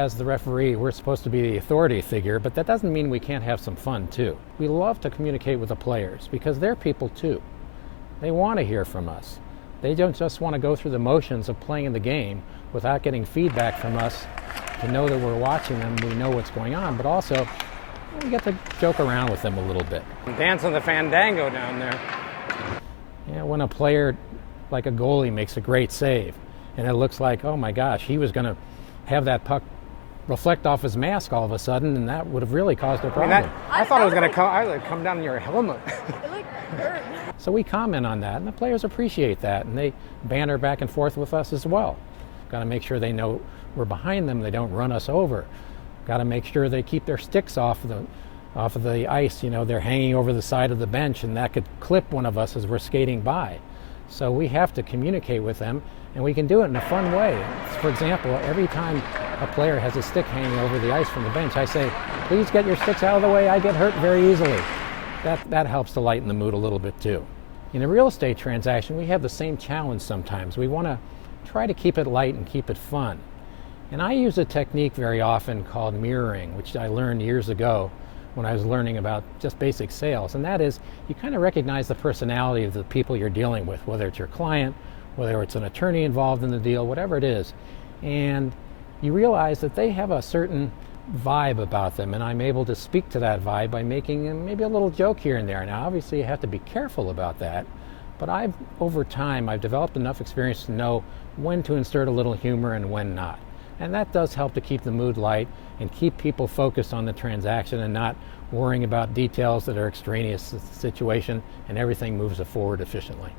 As the referee, we're supposed to be the authority figure, but that doesn't mean we can't have some fun too. We love to communicate with the players because they're people too. They want to hear from us. They don't just want to go through the motions of playing the game without getting feedback from us to know that we're watching them, we know what's going on, but also we get to joke around with them a little bit. Dancing the fandango down there. When a player like a goalie makes a great save and it looks like, oh my gosh, he was going to have that puck reflect off his mask all of a sudden, and that would have really caused a problem. I thought it was going to come down your helmet. It hurt. So we comment on that, and the players appreciate that, and they banter back and forth with us as well. Got to make sure they know we're behind them, they don't run us over. Got to make sure they keep their sticks off of the ice. They're hanging over the side of the bench, and that could clip one of us as we're skating by. So we have to communicate with them, and we can do it in a fun way. For example, every time a player has a stick hanging over the ice from the bench, I say, please get your sticks out of the way, I get hurt very easily. That helps to lighten the mood a little bit too. In a real estate transaction, we have the same challenge sometimes. We want to try to keep it light and keep it fun. And I use a technique very often called mirroring, which I learned years ago when I was learning about just basic sales. And that is, you kind of recognize the personality of the people you're dealing with, whether it's your client, whether it's an attorney involved in the deal, whatever it is. And you realize that they have a certain vibe about them, and I'm able to speak to that vibe by making maybe a little joke here and there. Now, obviously, you have to be careful about that, but over time, I've developed enough experience to know when to insert a little humor and when not. And that does help to keep the mood light and keep people focused on the transaction and not worrying about details that are extraneous to the situation, and everything moves forward efficiently.